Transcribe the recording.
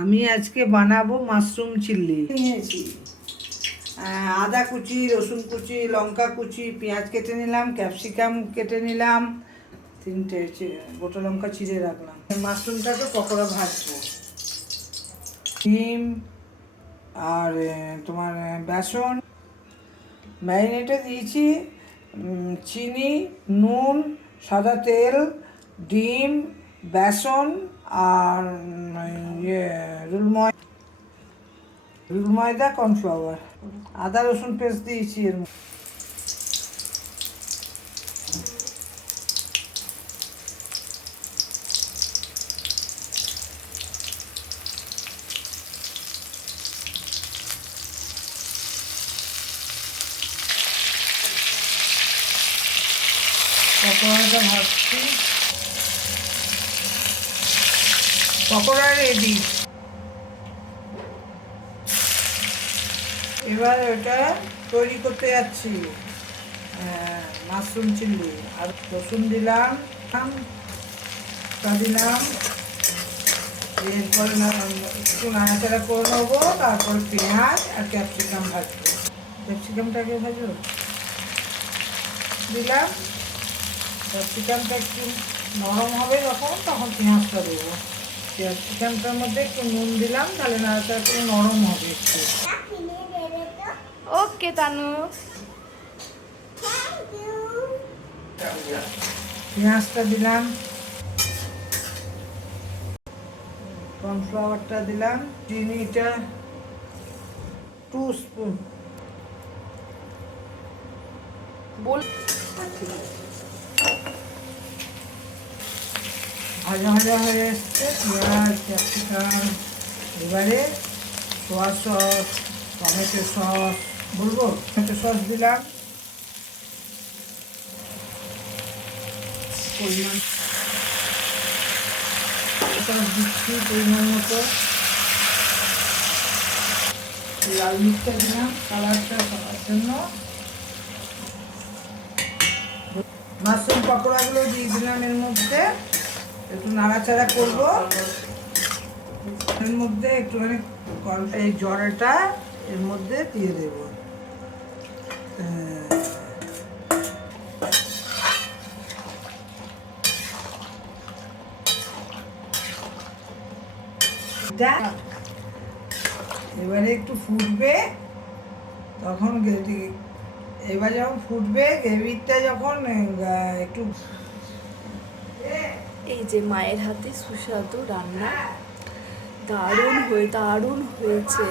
আমি আজকে বানাবো মাশরুম চিল্লি। নিয়েছি আদা কুচি, রসুন কুচি, লঙ্কা কুচি, পেঁয়াজ কেটে নিলাম, ক্যাপসিকাম কেটে নিলাম, 3টে গোটা লঙ্কা চিড়ে রাখলাম। মাশরুমটাকে পকোড়া ভাজবো। ডিম আর তোমার বেসন ম্যারিনেটে দিয়েছি, চিনি, নুন, সাদা তেল, ডিম, বেসন আর রুল ময়দা, কর্নফ্লাওয়ার, আদা রসুন পেস্ট দিয়েছি এর মধ্যে। পকোড়াটা ভাজছি, পকোড়া রেডি। এবার ওটা তৈরি করতে যাচ্ছি, মাশরুম চিল্লি। আর রসুন দিলাম, দিলাম, এরপরে একটু নাড়াচাড়া করে নেবো। তারপর পেঁয়াজ আর ক্যাপসিকাম ভাজবো। ক্যাপসিকামটাকে ভাজবো দিলাম। ক্যাপসিকামটা একটু নরম হবে তখন পেঁয়াজটা দেবো। ক্যাপসিকামটার মধ্যে একটু নুন দিলাম, তাহলে নাড়াচাড়া করে নরম হবে একটু। ওকে তানু, পেঁয়াজটা দিলাম, কর্নফ্লাওয়ারটা দিলাম, চিনিটা 2 স্পুন। ভাজা ভাজা হয়ে এসছে পেঁয়াজ, ক্যাপসিকাম। এবারে সোয়া সস, টমেটো সস বলবো, টমেটো সস দিলাম পরিমাণ, সস দিচ্ছি পরিমাণ মতো। লাল মির্চটা দিলাম কালারটা করার জন্য। মাশরুম পকোড়াগুলো দিয়ে দিলাম এর মধ্যে, একটু নাড়াচাড়া করবো। এর মধ্যে একটুখানি এই জলটা এর মধ্যে দিয়ে দেবো। এবারে একটু ফুটবে তখন, এবার যখন ফুটবে গ্রেভিটা যখন একটু, এই যে মায়ের হাতে সুস্বাদু রান্না, দারুণ হয়েছে।